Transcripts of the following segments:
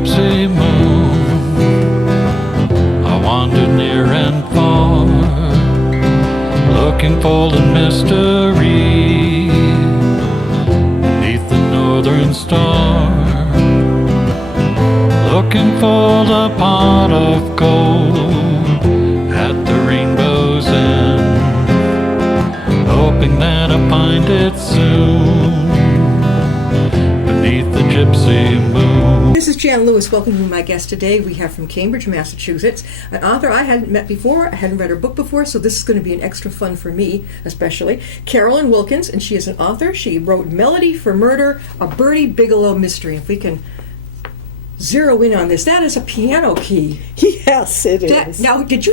gypsy moon, I wandered near and far, looking for the mystery beneath the northern star, looking for the pot of gold at the rainbow's end, hoping that I find it soon beneath the gypsy moon. This is Jan Lewis welcoming my guest today. We have from Cambridge, Massachusetts, an author I hadn't met before. I hadn't read her book before, so this is going to be an extra fun for me, especially. Carolyn Wilkins, and she is an author. She wrote Melody for Murder, a Bertie Bigelow Mystery. If we can zero in on this, that is a piano key. Yes, it is. Now, did you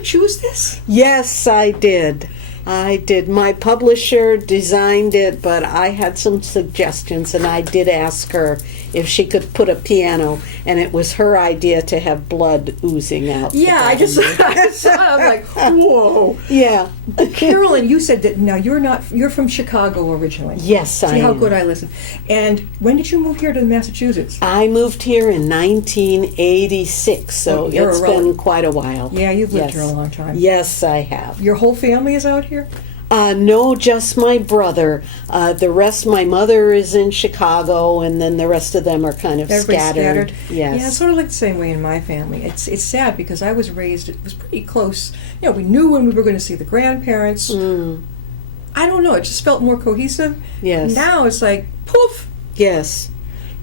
choose this? Yes, I did. My publisher designed it, but I had some suggestions, and I did ask her if she could put a piano, and it was her idea to have blood oozing out. Yeah, I saw it. I'm like, whoa. Yeah. Carolyn, you said that now you're from Chicago originally. Yes, I am. See how good I listen. And when did you move here to Massachusetts? I moved here in 1986, so it's been quite a while. Yeah, you've lived here a long time. Yes, I have. Your whole family is out here? No, just my brother. The rest, my mother is in Chicago, and then the rest of them are kind of scattered. Yes. Yeah, it's sort of like the same way in my family. It's sad because I was raised, it was pretty close. You know, we knew when we were going to see the grandparents. I don't know, it just felt more cohesive. Yes. Now it's like, poof. Yes.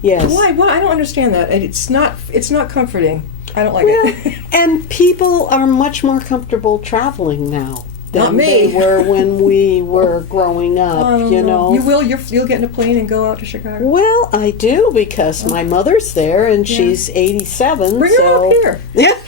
Yes. Why? I don't understand that. And it's not comforting. I don't like it. And people are much more comfortable traveling now than they were when we were growing up, you know. You will? You'll get in a plane and go out to Chicago? Well, I do, because my mother's there, and she's 87. Bring her up here. Yeah.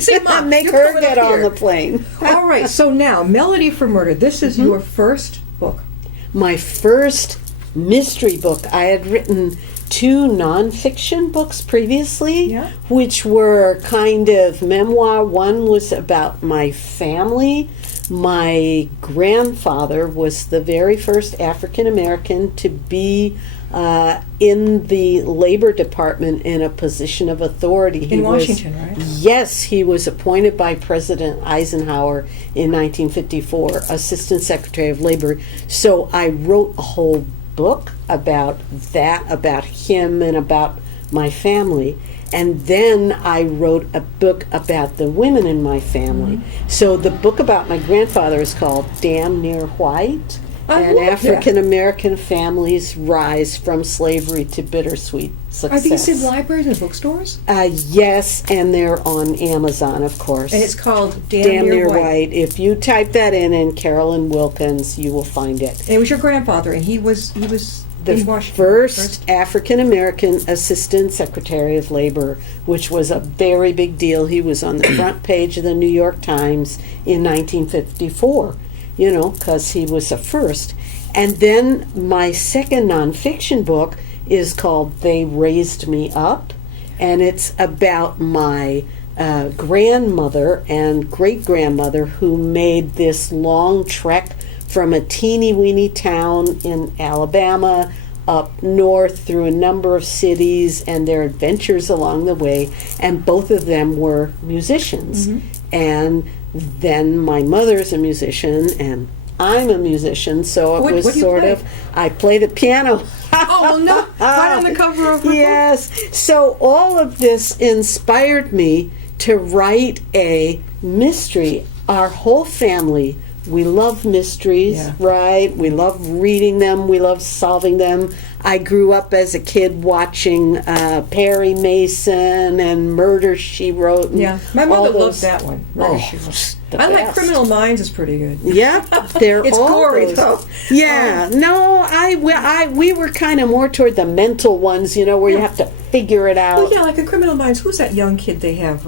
See, Mom, make her get on the plane. All right, so now, Melody for Murder. This is your first book. My first mystery book. I had written 2 nonfiction books previously, which were kind of memoir. One was about my family. My grandfather was the very first African American to be in the Labor Department in a position of authority. In Washington, right? Yes, he was appointed by President Eisenhower in 1954, Assistant Secretary of Labor. So I wrote a whole book about that, about him and about my family. And then I wrote a book about the women in my family. So the book about my grandfather is called Damn Near White, and African American Families Rise from Slavery to Bittersweet Success. Are these in libraries and bookstores? Yes, and they're on Amazon, of course. And it's called Damn Near White. If you type that in Carolyn Wilkins, you will find it. And it was your grandfather, and he was the first African American Assistant Secretary of Labor, which was a very big deal. He was on the front page of the New York Times in 1954, you know, because he was a first. And then my second nonfiction book is called They Raised Me Up, and it's about my grandmother and great-grandmother who made this long trek from a teeny-weeny town in Alabama up north through a number of cities, and their adventures along the way. And both of them were musicians. And then my mother's a musician, and I'm a musician, so it was sort of, I play the piano. Oh, no, right on the cover of her book? Yes. So all of this inspired me to write a mystery. Our whole family, we love mysteries, right? We love reading them. We love solving them. I grew up as a kid watching Perry Mason and Murder, She Wrote. And my mother loved that one. Murder, She Wrote. I like Criminal Minds is pretty good. Yeah, they're it's all gory those. though. Yeah, no, we were kind of more toward the mental ones, you know, where you have to figure it out. Well, yeah, like in Criminal Minds. Who's that young kid they have?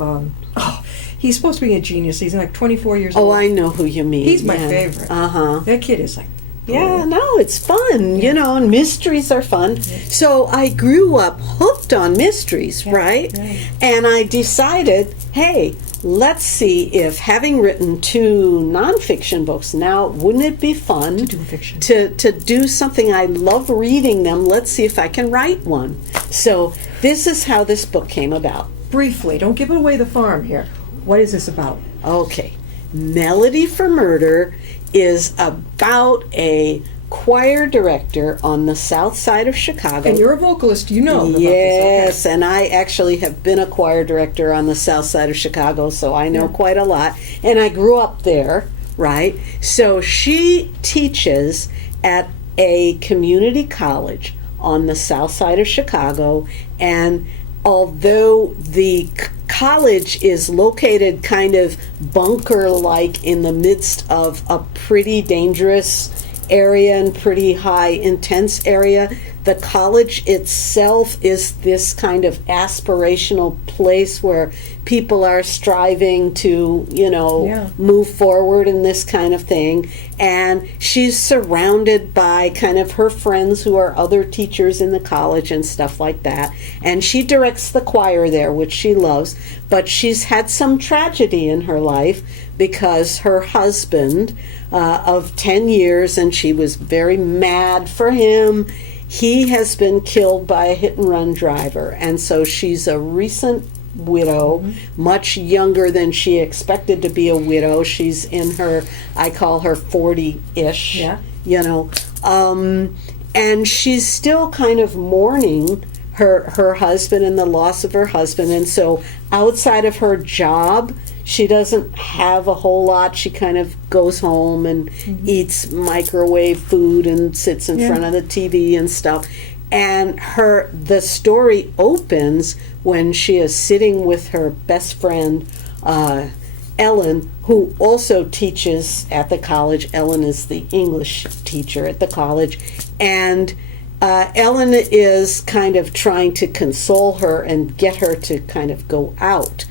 He's supposed to be a genius. He's like 24 years old. Oh, I know who you mean. He's my favorite. That kid is like Yeah, no, it's fun, you know, and mysteries are fun. So I grew up hooked on mysteries, right? And I decided, hey, let's see if, having written 2 nonfiction books, now wouldn't it be fun to do fiction, to do something? I love reading them. Let's see if I can write one. So this is how this book came about. Briefly, don't give away the farm here. What is this about? Okay. Melody for Murder is about a choir director on the south side of Chicago. And you're a vocalist, you know. About Yes, this, okay. and I actually have been a choir director on the south side of Chicago, so I know quite a lot. And I grew up there, right? So she teaches at a community college on the south side of Chicago, and although the college is located kind of bunker-like in the midst of a pretty dangerous area and pretty high intense area, the college itself is this kind of aspirational place where people are striving to, move forward and this kind of thing. And she's surrounded by kind of her friends who are other teachers in the college and stuff like that. And she directs the choir there, which she loves. But she's had some tragedy in her life because her husband of 10 years, and she was very mad for him, he has been killed by a hit-and-run driver. And so she's a recent widow, much younger than she expected to be a widow. She's in her, I call her 40-ish, and she's still kind of mourning her husband and the loss of her husband. And so outside of her job, she doesn't have a whole lot. She kind of goes home and eats microwave food and sits in front of the TV and stuff. And the story opens when she is sitting with her best friend, Ellen, who also teaches at the college. Ellen is the English teacher at the college. And Ellen is kind of trying to console her and get her to kind of go out.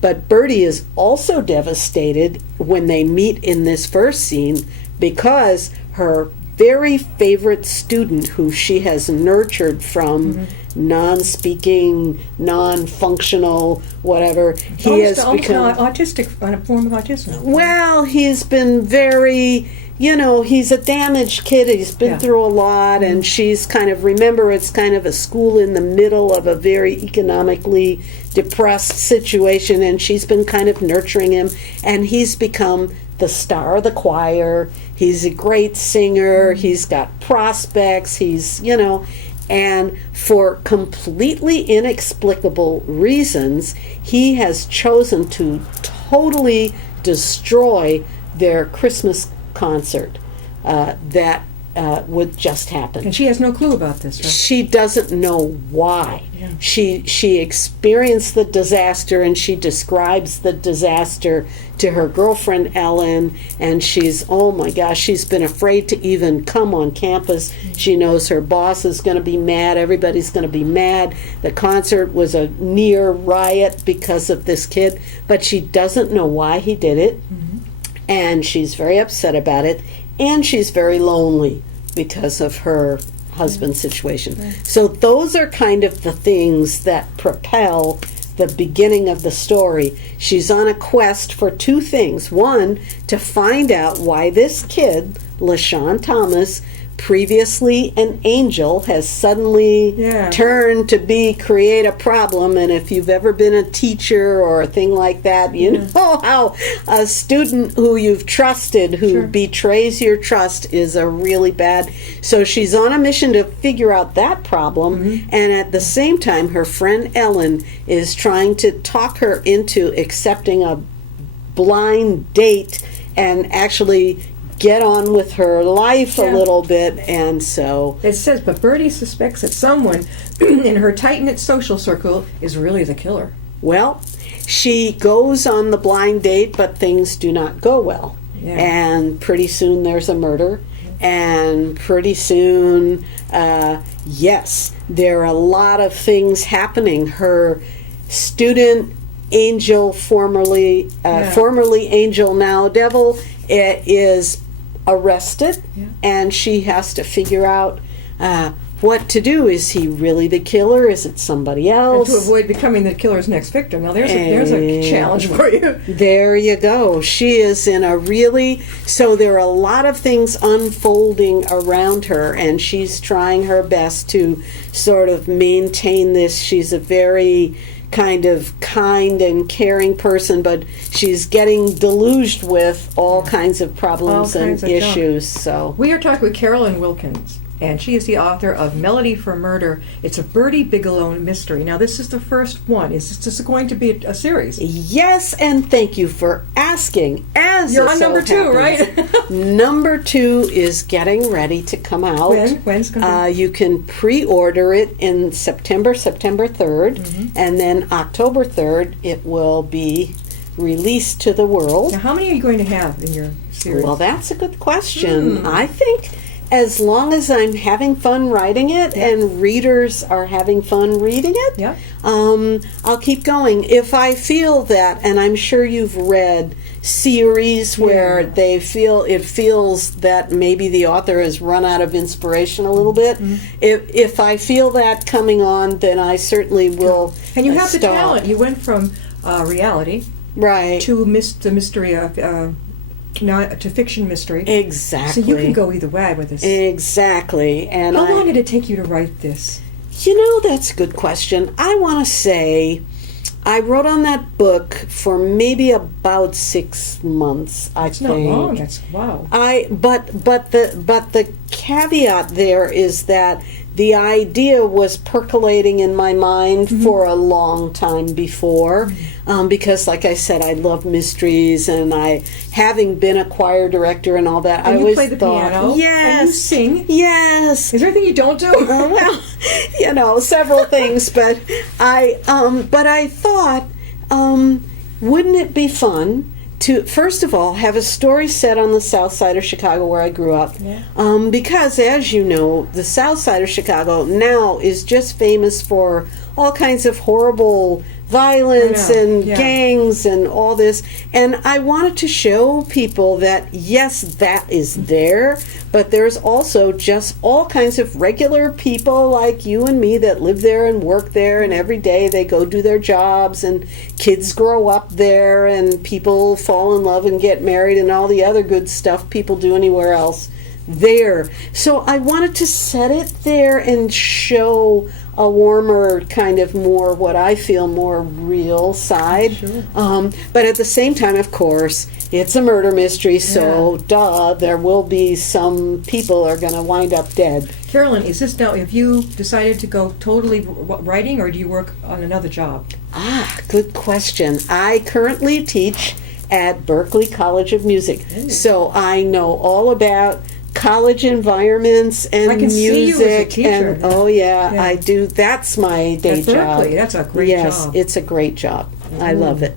But Bertie is also devastated when they meet in this first scene because her very favorite student, who she has nurtured from non-speaking, non-functional, whatever, he has become autistic, on a form of autism. Well, he's been very, he's a damaged kid. He's been through a lot, and she's kind of, remember, it's kind of a school in the middle of a very economically depressed situation, and she's been kind of nurturing him, and he's become the star of the choir. He's a great singer. He's got prospects. He's, and for completely inexplicable reasons, he has chosen to totally destroy their Christmas concert that would just happen. And she has no clue about this, right? She doesn't know why. Yeah. She experienced the disaster, and she describes the disaster to her girlfriend Ellen, and she's, oh my gosh, she's been afraid to even come on campus. She knows her boss is going to be mad, everybody's going to be mad. The concert was a near riot because of this kid, but she doesn't know why he did it, and she's very upset about it, and she's very lonely because of her husband's situation. So those are kind of the things that propel the beginning of the story. She's on a quest for two things. One, to find out why this kid, LaShawn Thomas, previously an angel, has suddenly turned to create a problem. And if you've ever been a teacher or a thing like that, you know how a student who you've trusted who betrays your trust is a really bad. So she's on a mission to figure out that problem, and at the same time her friend Ellen is trying to talk her into accepting a blind date and actually get on with her life a little bit. And so it says, but Bertie suspects that someone in her tight-knit social circle is really the killer. Well, she goes on the blind date, but things do not go well. And pretty soon there's a murder, and pretty soon there are a lot of things happening. Her student angel, formerly angel, now devil, is arrested, and she has to figure out what to do. Is he really the killer? Is it somebody And else? to avoid becoming the killer's next victim. Now, there's a challenge for you. There you go. She is in a really... So there are a lot of things unfolding around her, and she's trying her best to sort of maintain this. She's a very kind and caring person, but she's getting deluged with all kinds of problems All kinds and of junk. issues. So We are talking with Carolyn Wilkins, and she is the author of Melody for Murder. It's a Bertie Bigelow mystery. Now, this is the first one. Is this going to be a series? yes, and thank you for asking. As You're it on so number 2, happens, right? Number 2 is getting ready to come out. When's going to be? You can pre-order it in September 3rd, and then October 3rd it will be released to the world. Now, how many are you going to have in your series? Well, that's a good question. I think as long as I'm having fun writing it and readers are having fun reading it, Yeah. I'll keep going. If I feel that, and I'm sure you've read series where it feels that maybe the author has run out of inspiration a little bit. If I feel that coming on, then I certainly will. And you have stop. the talent. You went from reality Right. to the mystery of to fiction mystery. Exactly. So you can go either way with this. Exactly. And How long did it take you to write this? That's a good question. I want to say I wrote on that book for maybe about 6 months, I It's think. not long. That's wow. But the caveat there is that the idea was percolating in my mind for a long time before, because, like I said, I love mysteries, and having been a choir director and all that, And I you always play the thought, piano. yes, And you sing. yes. Is there anything you don't do? Well, several things, but I thought, wouldn't it be fun to, first of all, have a story set on the south side of Chicago where I grew up? Yeah. Because, as you know, the south side of Chicago now is just famous for all kinds of horrible violence I know, and yeah. gangs and all this. And I wanted to show people that, yes, that is there, but there's also just all kinds of regular people like you and me that live there and work there, and every day they go do their jobs, and kids grow up there, and people fall in love and get married, and all the other good stuff people do anywhere else there. So I wanted to set it there and show a warmer, kind of more, what I feel, more real side. Sure. But at the same time, of course, it's a murder mystery, so there will be some people are going to wind up dead. Carolyn, is this now, have you decided to go totally writing, or do you work on another job? Good question. I currently teach at Berkeley College of Music, so I know all about college environments and I can music. see you as a teacher. And yeah, Yeah. I do. That's my day At job. Berkeley, that's a great yes, job. it's a great job. I love it.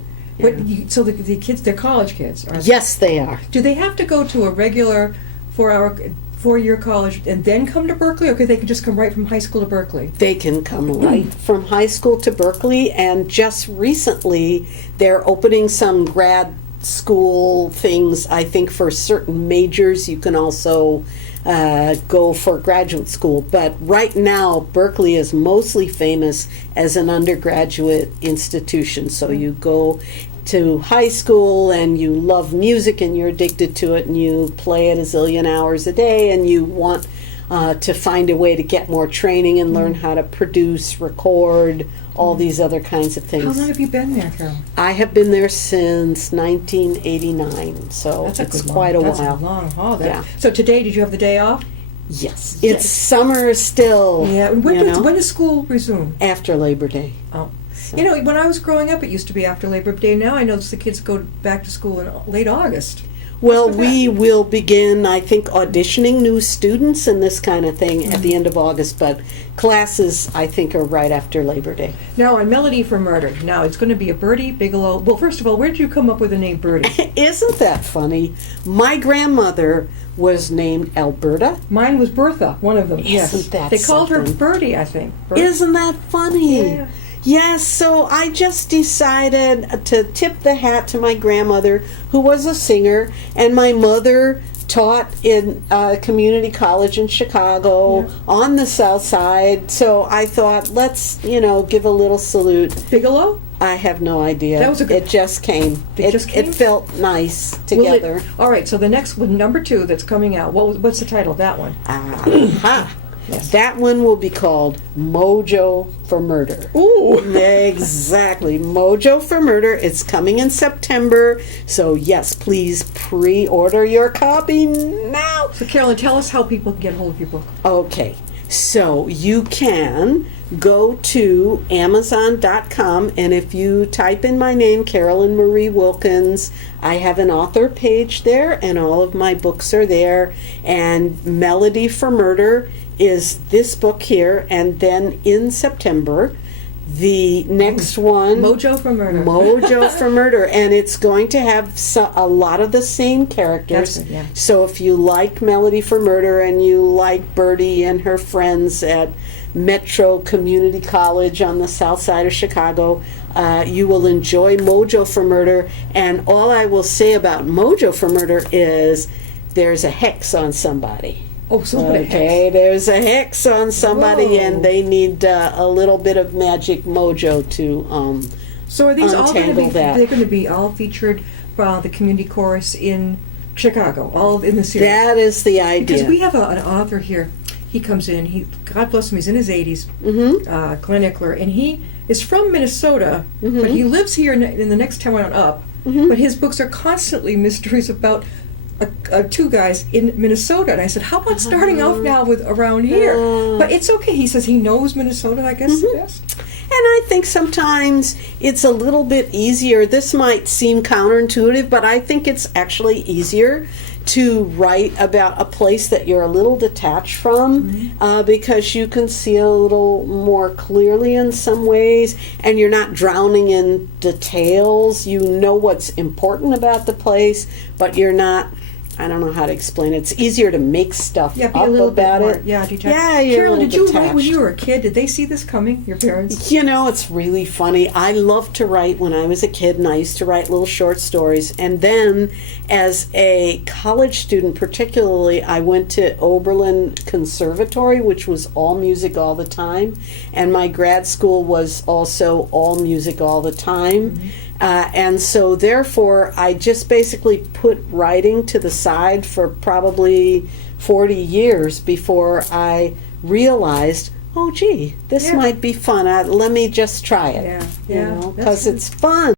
So the kids, they're college kids, aren't they? Yes, they are. Do they have to go to a regular 4-year college and then come to Berkeley, or could they just come right from high school to Berkeley? They can come right from high school to Berkeley, and just recently they're opening some grad school things. I think for certain majors you can also go for graduate school. But right now, Berkeley is mostly famous as an undergraduate institution. So you go to high school and you love music and you're addicted to it and you play it a zillion hours a day and you want to find a way to get more training and learn how to produce, record, all these other kinds of things. How long have you been there, Carol? I have been there since 1989, so That's a it's good quite a That's while. a long haul. Yeah. So today, did you have the day off? Yes, it's summer still. Yeah. you know, When does school resume? after Labor Day. Oh. So- You know, when I was growing up, it used to be after Labor Day. Now I notice the kids go back to school in late August. Well, What's we will begin, I think, auditioning new students and this kind of thing at the end of August, but classes, I think, are right after Labor Day. Now, on Melody for Murder, now it's going to be a Bertie Bigelow. Well, first of all, where did you come up with the name Bertie? Isn't that funny? My grandmother was named Alberta. Mine was Bertha, one of them. Yes. Isn't that They called her something? Bertie, I think. Bertie. Isn't that funny? Yeah. Yes, so I just decided to tip the hat to my grandmother, who was a singer, and my mother taught in a community college in Chicago on the South Side. So I thought, let's, give a little salute. Bigelow? I have no idea. That was a good. It just came. It felt nice together. All right. So the next one, number 2, that's coming out. What's the title of that one? Aha. Yes. That one will be called Mojo for Murder. Ooh. Exactly. Mojo for Murder. It's coming in September. So, yes, please pre-order your copy now. So, Carolyn, tell us how people can get a hold of your book. Okay. So, you can go to Amazon.com, and if you type in my name, Carolyn Marie Wilkins, I have an author page there, and all of my books are there. And Melody for Murder is this book here, and then in September, the next one, Mojo for Murder. Mojo for Murder, and it's going to have a lot of the same characters. That's good, yeah. So if you like Melody for Murder and you like Bertie and her friends at Metro Community College on the south side of Chicago, you will enjoy Mojo for Murder. And all I will say about Mojo for Murder is there's a hex on somebody. Oh, so what a Okay, hex. there's a hex on somebody, Whoa. and they need a little bit of magic mojo to So are these all going to untangle be? that. They're going to be all featured by the community chorus in Chicago, all in the series. That is the idea. Because we have an author here. He comes in. God bless him. He's in his 80s. Mm-hmm. Glenn Eckler, and he is from Minnesota, Mm-hmm. but he lives here in the next town up. Mm-hmm. But his books are constantly mysteries about two guys in Minnesota. And I said, how about starting off now with around here? But it's okay. He says he knows Minnesota, I guess, the best. And I think sometimes it's a little bit easier. This might seem counterintuitive, but I think it's actually easier to write about a place that you're a little detached from because you can see a little more clearly in some ways, and you're not drowning in details. You know what's important about the place, but you're not, I don't know how to explain it. It's easier to make stuff Yeah, be up a little about bit more. it. Yeah, detached. Yeah, you're Carolyn, a did little you write when detached. you were a kid? Did they see this coming, your parents? It's really funny. I loved to write when I was a kid, and I used to write little short stories. And then, as a college student particularly, I went to Oberlin Conservatory, which was all music all the time. And my grad school was also all music all the time. And so, therefore, I just basically put writing to the side for probably 40 years before I realized, oh, gee, this Yeah. might be fun. Let me just try it. Yeah, Because that's good. it's fun.